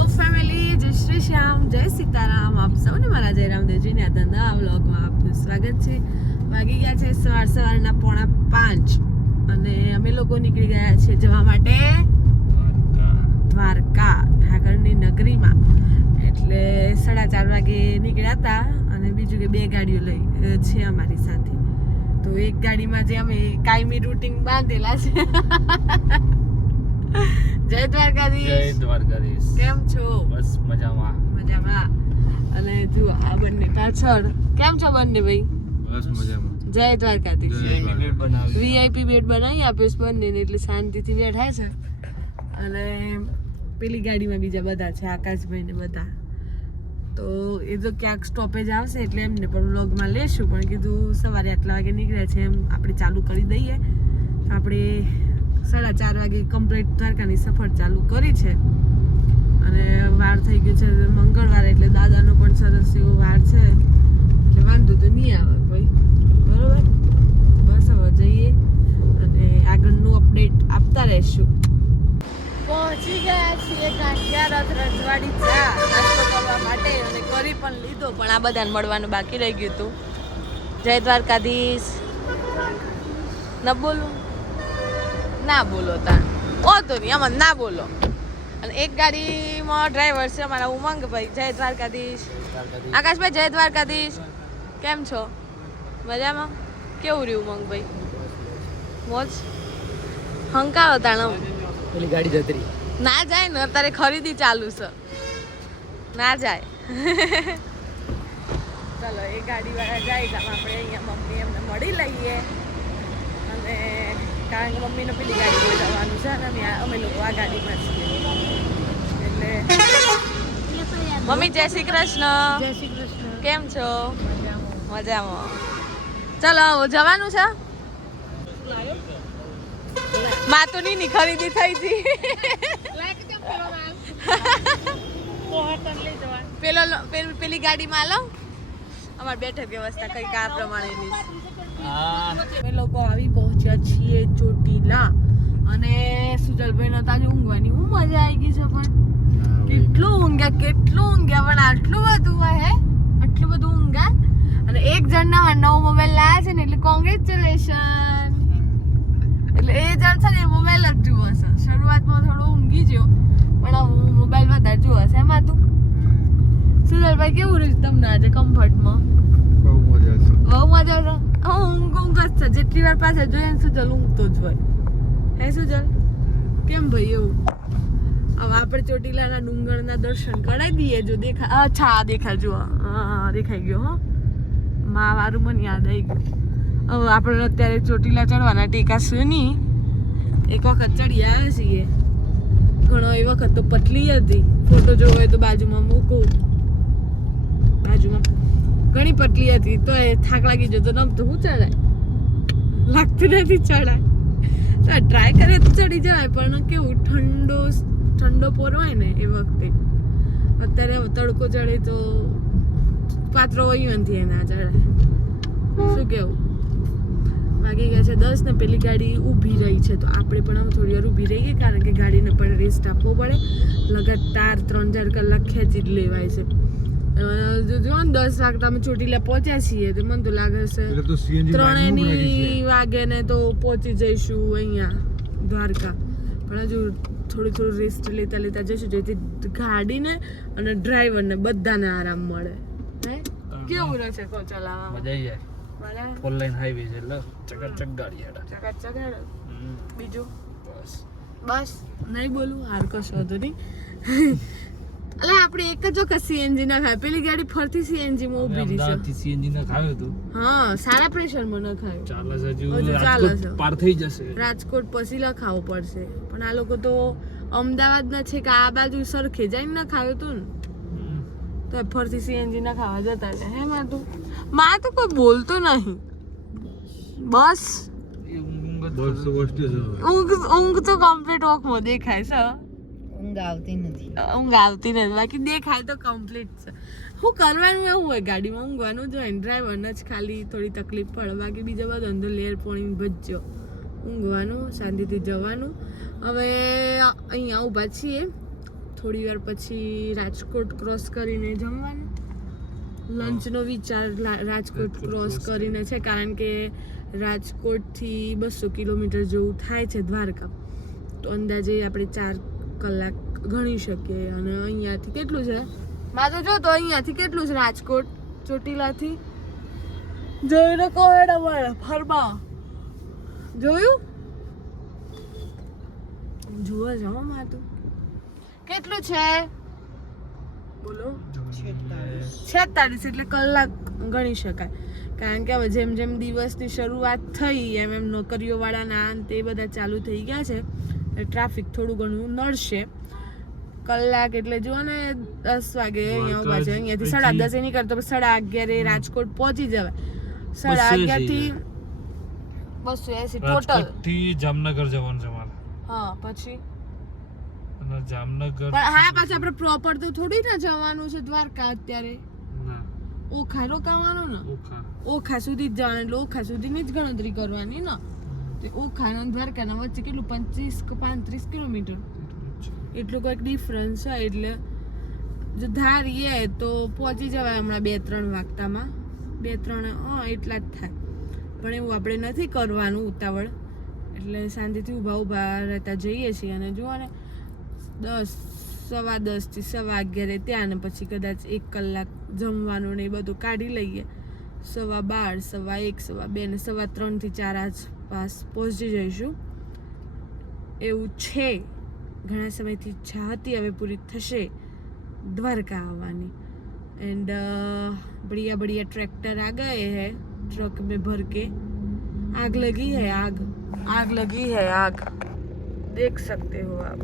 Hello family, જય શ્રી શ્યામ, જય સીતારામ. આપ સૌને મારા જયરામ દેવજીના ધંધા વ્લોગમાં આપનું સ્વાગત છે. વાગી ગયા છે સવારના 4:45 અને અમે લોકો નીકળી ગયા છે જવા માટે દ્વારકા, ઠાકરની નગરીમાં. એટલે 4:30 વાગે નીકળ્યા હતા અને બીજું કે 2 ગાડીઓ લઈ છે અમારી સાથે. તો એક ગાડીમાં જે અમે કાયમી રૂટિંગ બાંધેલા છે. જય દ્વારકાધીશ. જય દ્વારકાધીશ. કેમ છો? બસ મજામાં. અને જો આ બંને પાછળ કેમ છો બંને ભાઈ? બસ મજામાં. જય દ્વારકાધીશ. વીઆઈપી બેડ બનાવી આપ્યો છે બંને, એટલે શાંતિથી બેઠા છે. અને પેલી ગાડીમાં બીજા બધા છે, આકાશભાઈ ને બધા. તો એ તો ક્યાંક સ્ટોપેજ આવશે એટલે એમને પણ વ્લોગમાં લેશું, પણ કીધું સવારે આટલા વાગે નીકળ્યા છે એમ આપણે ચાલુ કરી દઈએ. આપણે 4:30 વાગે કમ્પ્લીટ દ્વારકાની સફર ચાલુ કરી છે. અને વાર થઈ ગયો છે મંગળવાર, એટલે દાદાનો પણ સરસ એવો વાર છે, એટલે વાંધો તો નહીં આવે ભાઈ. બરોબર, બસ હવે જઈએ અને આગળનું અપડેટ આપતા રહેશું. પહોંચી ગયા છીએ ગાંઠિયા રથ રજવાડી ચા નાસ્તો કરવા માટે, અને કરી પણ લીધો, પણ આ બધાને મળવાનું બાકી રહી ગયું હતું. જય દ્વારકાધીશ. ન બોલું ના બોલો તાણ ઓ તો નહીં, આમાં ના બોલો. અને એક ગાડીમાં ડ્રાઈવર છે અમારા ઉમંગભાઈ. જય દ્વારકાધીશ. આકાશભાઈ જય દ્વારકાધીશ. કેમ છો? મજામાં? કેવું રહ્યું ઉમંગભાઈ? મોજ હંકારો તાણ. પેલી ગાડી જતી રહી. ના જાય ને, અત્યારે ખરીદી ચાલુ છે, ના જાય. ચલો એ ગાડી વાળા જાય તો આપણે અહીંયા મમ્મી એમને મળી લઈએ. અને કારણ કે મમ્મીને પેલી ગાડીમાં જવાનું છે ને અમે લોકો આ ગાડીમાં છીએ. એટલે મમ્મી જય શ્રી કૃષ્ણ. જય શ્રી કૃષ્ણ. કેમ છો? મજામાં. ચલો જવાનું છે. માતુની ની ખરીદી થઈ હતી. પેલી ગાડીમાં લો, અમારી બેઠક વ્યવસ્થા કઈક આ પ્રમાણેની. અમે લોકો આવી પહોંચ્યા છીએ ચોટીલા. અને સુજલભાઈ નતા જ ઊંઘવાની હું મજા આવી ગઈ છે, પણ કેટલું ઊંઘ્યા પણ આટલું બધું હે, આટલું બધું ઊંઘ્યા. અને એક જણના નવો મોબાઈલ લાયા છે ને, એટલે કોંગ્રેચ્યુલેશન. એટલે એ જણ છે ને મોબાઈલ જ જુઓ છે. શરૂઆતમાં થોડો ઊંઘી ગયો, પણ હું મોબાઈલ વધારે જુઓ છે. એમાં તું સુજલભાઈ કેવું રહ્યું તમને આજે કમ્ફર્ટમાં? બહુ મજા છે. ઊંઘ જ છે. જેટલી વાર પાસે જોઈએ ને સુજલ ઊંઘતો જ હોય. હે સુજલ કેમ ભાઈ? એવું હવે આપણે ચોટીલાના ડુંગરના દર્શન કરાવી દઈએ. જો દેખાય, અચ્છા દેખાય, જુઓ હા દેખાઈ ગયો. હો મા વારું મને યાદ આવી ગયું. હવે આપણે અત્યારે ચોટીલા ચડવાના ટેકાશું નહીં. એક વખત ચડી આવ્યા છીએ ઘણો. એ વખત તો પતલી હતી. ફોટો જોવો હોય તો બાજુમાં મૂકું. બાજુમાં ઘણી પતલી હતી, તો એ થાક લાગી જતો નમતો હું ચડાય, લાગતું નથી ચડાય. તો ટ્રાય કરે તો ચડી જવાય, પણ કેવું ઠંડો પોર હોય ને એ વખતે. અત્યારે તડકો ચડે તો પાત્રો હોય નથી એના ચડે. શું કેવું? વાગી ગયા છે 10 ને પેલી ગાડી ઊભી રહી છે, તો આપણે પણ હવે થોડી વાર ઊભી રહીએ, કારણ કે ગાડીને પણ રેસ્ટ આપવો પડે. લગાતાર 3-4 કલાક ખેંચી જ લેવાય છે. જો ને 10 વાગતા અમે ચોટીલા પહોંચ્યા છીએ, તો મને તો લાગે છે 3 વાગે ને તો પહોંચી જઈશું અહીંયા દ્વારકા. પણ હજુ થોડું રેસ્ટ લેતા જઈશું, જેથી ગાડીને અને ડ્રાઈવરને બધાને આરામ મળે. હે કેવું રહેશે કો ચલાવવા? મજા આવી જાય. ફોર લાઈન હાઈવે છે એટલે ચકાચક ગાડી હેડા. ચકાચક હેડા. બીજું બસ નહીં બોલું, હાર કશો હતો નહીં. એટલે આપણે એક જ વખત સીએનજી ના ખાય. પેલી ગાડી ફરતી સીએનજી માં ઊભી રહી છે. અમદાવાદથી સીએનજી ના ખાયો તો હા, સારા પ્રેશરમાં ન ખાય. ચાલે છે, હજુ ચાલે છે. પાર થઈ જશે. રાજકોટ પછી લખાવવું પડશે. પણ આ લોકો તો અમદાવાદ ના છે કે આ બાજુ સરખે જઈને ના ખાયું તું ને, તો ફરતી સીએનજી ના ખાવા જતા છે. હે માં તો કોઈ બોલતો નહીં. બસ ઊંઘ તો કમ્પ્લીટ વોકમાં દેખાય છે. ઊંઘ આવતી નથી, બાકી દેખાય તો કમ્પ્લીટ છે. શું કરવાનું એવું હોય, ગાડીમાં ઊંઘવાનું જ હોય ને. ડ્રાઈવરને જ ખાલી થોડી તકલીફ પડે, બાકી બીજા બધા અંદર લેર પોણી ભજ્જો. ઊંઘવાનું, શાંતિથી જવાનું. હવે અહીંયા ઊભા છીએ થોડી વાર પછી રાજકોટ ક્રોસ કરીને જમવાનું. લંચનો વિચાર રાજકોટ ક્રોસ કરીને છે, કારણ કે રાજકોટથી 200 કિલોમીટર જેવું થાય છે દ્વારકા, તો અંદાજે આપણે 4 કલાક ગણી શકીએ. અને અહીંયાથી કેટલું છે મારું જો તો અહીંયાથી કેટલું છે રાજકોટ ચોટીલાથી જોઈને કહો હેડા મળે ફરવા જોયું જુઓ જાઓ માતું કેટલું છે બોલો 46 એટલે કલાક ગણી શકાય. કારણ કે હવે જેમ જેમ દિવસની શરૂઆત થઈ એમ એમ નોકરીઓવાળાના અંત એ બધા ચાલુ થઈ ગયા છે, ટ્રાફિક થોડું ઘણું નડશે. કલાક એટલે જુઓ ને 10 વાગે અહીંયા ઉભા છે, અહીંયાથી 10:30 નીકળતો 11:30 રાજકોટ પહોંચી જવાય. 11:30 થી 280 ટોટલ થી જામનગર જવાનું છે મારે. હા પછી અને જામનગર પણ હા પાછું આપણે પ્રોપર તો થોડી ના જવાનું છે દ્વારકા અત્યારે. ના ઓખા રોકાવાનું ને ઓખા સુધી જ જવાનું, એટલે ઓખા સુધીની જ ગણતરી કરવાની ને. તો ઓખા અને દ્વારકાના વચ્ચે કેટલું 25 કે 35 કિલોમીટર એટલું કંઈક ડિફરન્સ છે. એટલે જો ધારીએ તો પહોંચી જવાય હમણાં 2-3 વાગતામાં, 2-3 એટલા જ થાય. પણ એવું આપણે નથી કરવાનું ઉતાવળ, એટલે શાંતિથી ઊભા રહેતા જઈએ છીએ. અને જુઓ ને 10, 10:15 થી 11:15 ત્યાં, ને પછી કદાચ 1 કલાક જમવાનું ને એ બધું કાઢી લઈએ. 12:15, 1:15, 2 ને 3:15 થી 4 આસપાસ પહોંચી જઈશું એવું છે. ઘણા સમયથી ઈચ્છા હતી, હવે પૂરી થશે દ્વારકા આવવાની. एंड बढ़िया बढ़िया ट्रैक्टर आ गए हैं ट्रक में भर के. आग लगी है, आग लगी है, आग देख सकते हो आप,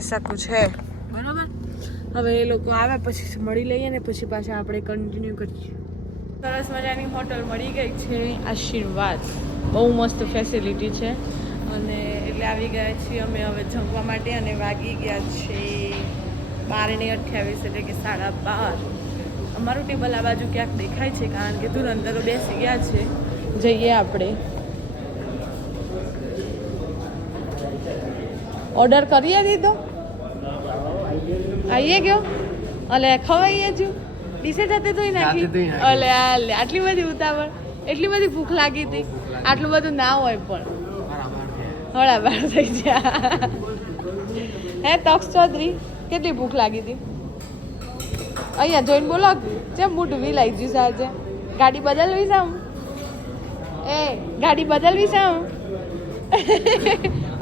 ऐसा कुछ है बराबर. હવે એ લોકો આવે પછી મળી લઈએ ને પછી પાછા આપણે કન્ટિન્યુ કરીએ. સરસ મજાની હોટલ મળી ગઈ છે આશીર્વાદ, બહુ મસ્ત ફેસિલિટી છે. અને એટલે આવી ગયા છીએ અમે હવે જમવા માટે, અને વાગી ગયા છે 12:28 એટલે કે 12:30. અમારું ટેબલ આ બાજુ ક્યાંક દેખાય છે, કારણ કે ધુરંધરો બેસી ગયા છે. જઈએ આપણે ઓર્ડર કરીએ દીધો, આવીએ ગયો અલે ખવાઈએ જ ડીસે જતે તોય નાખી અલે આલે. આટલી બધી ઉતાવળ, એટલી બધી ભૂખ લાગી હતી, આટલું બધું ના હોય પણ 12:30 થઈ ગયા. હે તક્ષ ચૌધરી કેટલી ભૂખ લાગી હતી અહીંયા જોઈને બોલો કેમ મોટું વિલાઈ ગયું છે આજે. ગાડી બદલવી છે ગાડી બદલવી છે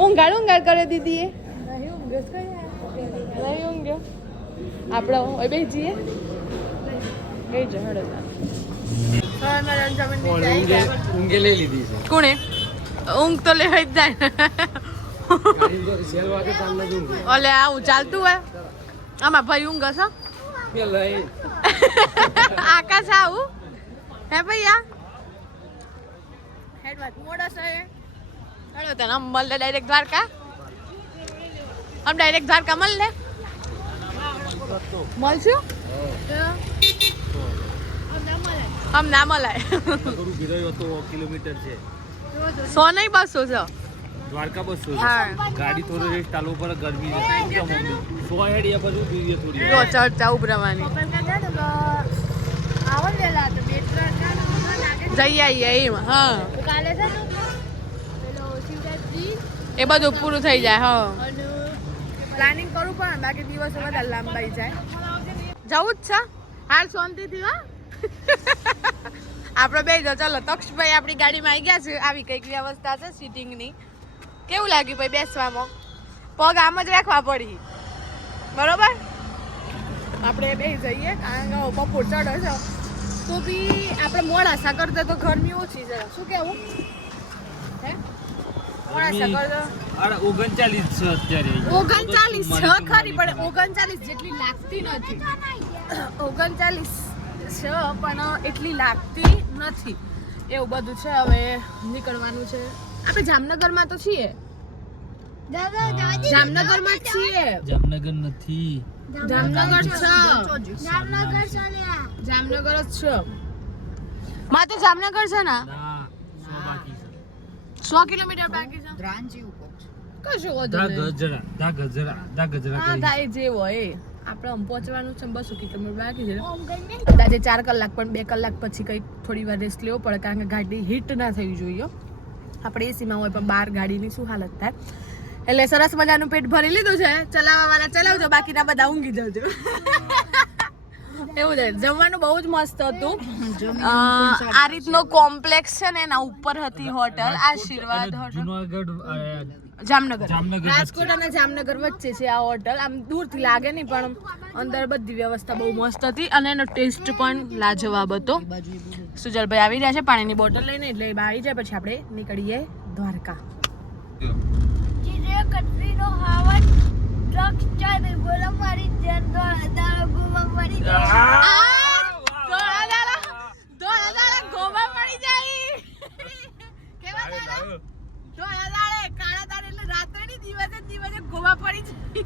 ઊંઘાડ કરે દીદી એ નહીં ઊંઘ્યો. આપણે ઓય બે જઈએ ગઈ જો હડો ઊંઘે લઈ લીધી છે. કોણે ઊંઘ તો લેવાય જ જાય ઓલે આવું ચાલતું હોય આમાં ભાઈ ઊંઘ હશે આકાશ આવું હે ભૈયા હેડ વાત મોડા છે હેડો તને આમ મળે ડાયરેક્ટ દ્વારકા, આમ ડાયરેક્ટ દ્વારકા મળે મળશું આમ ના મળાય. કિલોમીટર છે 100 નહીં 200 છે દ્વારકા 200. હા ગાડી થોડો રેસ્ટ ચાલુ પર ગરમી છે કેમ મમ્મી 100 હેડ એ બધું જોઈએ થોડી જો ચર્ચા ઉભરાવાની જઈ આવીએ એમ. હા એ બધું પૂરું થઈ જાય. હા પ્લાનિંગ કરવું પણ બાકી દિવસો વધારે લાંબાઈ જાય. જવું જ છે હાલ શાંતિથી. હા આપણે બે જો ચાલો તક્ષભાઈ આપણી ગાડીમાં આવી ગયા છે. આવી કંઈક વ્યવસ્થા છે સીટિંગની. કેવું લાગ્યું ભાઈ બેસવામાં? પગ આમ જ રાખવા પડી બરોબર. આપણે બે જઈએ કારણ કે બપોર ચડે છે તો બી આપણે મોડાસા કરતા તો ગરમી ઓછી છે. શું કેવું હે મોડાસા કરતા 39 છે અત્યારે. 39 છે ખરી પણ 39 જેટલી લાગતી નથી. 39 છે પણ એટલી લાગતી નથી એવું બધું છે. હવે નીકળવાનું છે. આપણે જામનગરમાં તો છીએ, જામનગરમાં છીએ. જામનગર નથી, જામનગર છે, જામનગર જ છે. માં તો જામનગર છે ને 100 બાકી છે. 100 કિલોમીટર બાકી છે. કશું વધુ ધા નહીં. ગજરા હા કરી. થાય જે હોય એ. આપણે આમ પહોંચવાનું છે બસ શું કિલોમીટર બાકી છે અંદાજે 4 કલાક પણ 2 કલાક પછી કંઈક થોડી વાર રેસ્ટ લેવો પડે કારણ કે ગાડી હીટ ના થવી જોઈએ આપણે એસીમાં હોય પણ બહાર ગાડીની શું હાલત થાય એટલે સરસ મજાનું પેટ ભરી લીધું છે ચલાવવા વાળા ચલાવજો બાકીના બધા ઊંઘી જજો એવું છે જમવાનું બહુ જ મસ્ત હતું આ રીતનો કોમ્પ્લેક્સ છે ને એના ઉપર હતી હોટલ આશીર્વાદ હોટલ જુનાગઢ જામનગર જામનગર રાજકોટ અને જામનગર વચ્ચે છે આ હોટલ આમ દૂરથી લાગે નહીં પણ અંદર બધી વ્યવસ્થા બહુ મસ્ત હતી અને એનો ટેસ્ટ પણ લાજવાબ હતો સુજલભાઈ આવી રહ્યા છે પાણીની બોટલ લઈને એટલે એ આવી જાય પછી આપણે નીકળીએ દ્વારકા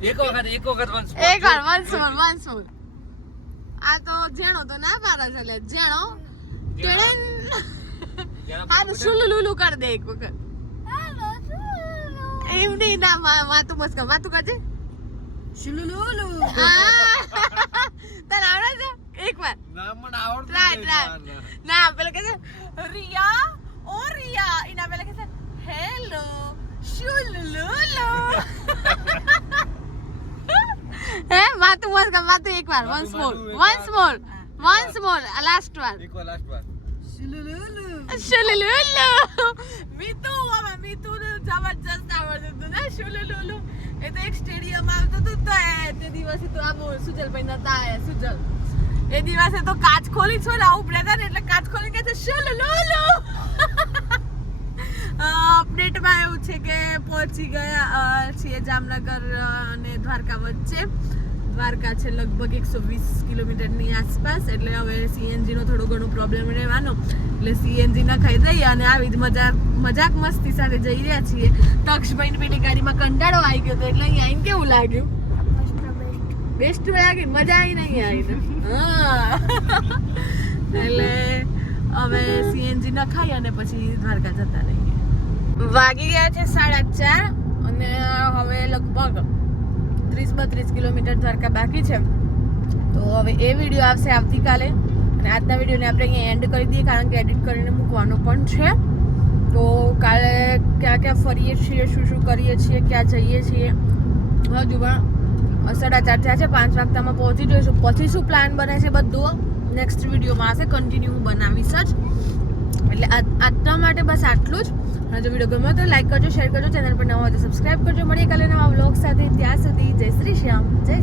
એક વખત once more. એક વાર once more. આ તો જેણો તો ના પાડે છે લે જેણો ટેડન આ સુલુલુલુ કર દે એક વખત એમ નહીં ના માતું મસ્ત માતું કરજે સુલુલુલુ તને આવડે છે એક વાર ના મને આવડતું ટ્રાય ના પેલા કે છે રિયા ઓ રિયા એના પેલા કે છે હેલો સુલુલુલુ હે માતું મસ્ત માતું એક વાર once more લાસ્ટ વાર સુલુલુલુ મીતુ હવે મીતુ ને જબરજસ્ત આવડતું હતું ને સુલુલુલુ એ તો એક સ્ટેડિયમ આવતું હતું તો તે દિવસે તો આમ સુજલભાઈ નતા આયા સુજલ એ દિવસે તો કાચ ખોલી છો ને આવું પડ્યા ને એટલે કાચ ખોલી કે છે સુલુલુલુ અપડેટમાં એવું છે કે પહોંચી ગયા છીએ જામનગર અને દ્વારકા વચ્ચે દ્વારકા છે લગભગ 120 કિલોમીટરની આસપાસ એટલે હવે સીએનજી નો થોડો ઘણો પ્રોબ્લેમ રહેવાનો એટલે સીએનજી નખાઈ દઈએ અને આવી જ મજાક મસ્તી સાથે જઈ રહ્યા છીએ તક્ષભાઈ પેલી ગાડીમાં કંટાળો આવી ગયો તો એટલે અહીંયા આવીને કેવું લાગ્યું બેસ્ટ લાગી મજા આવી નહીં આવીને હા એટલે હવે સીએનજી નખાઈ અને પછી દ્વારકા જતા રહીએ વાગી ગયા છે 4:30 અને હવે લગભગ 30-32 કિલોમીટર દ્વારકા બાકી છે તો હવે એ વિડીયો આવશે આવતીકાલે અને આજના વિડીયોને આપણે અહીંયા એન્ડ કરી દઈએ કારણ કે એડિટ કરીને મૂકવાનો પણ છે તો કાલે ક્યાં ક્યાં ફરીએ છીએ શું કરીએ છીએ ક્યાં જઈએ છીએ હજુ પણ 4:30 થયા છે 5 વાગતામાં પહોંચી જઈશું પછી શું પ્લાન બને છે બધું નેક્સ્ટ વિડીયોમાં આવશે કન્ટિન્યુ હું બનાવીશ જ એટલે આજના માટે બસ આટલું જ અને જો વિડીયો ગમ્યો તો લાઈક કરજો શેર કરજો ચેનલ પર નવા હોય તો સબસ્ક્રાઇબ કરજો મળીએ કાલે નવા વ્લોગ સાથે ત્યાં સુધી જય શ્રી શ્યામ જય